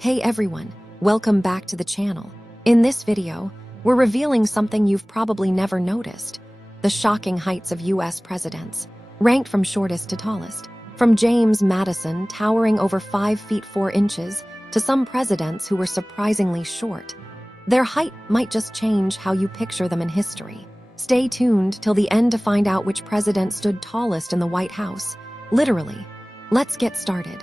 Hey everyone, welcome back to the channel. In this video, we're revealing something you've probably never noticed: the shocking heights of US presidents, ranked from shortest to tallest. From James Madison towering over 5 feet 4 inches to some presidents who were surprisingly short. Their height might just change how you picture them in history. Stay tuned till the end to find out which president stood tallest in the White House. Literally. Let's get started.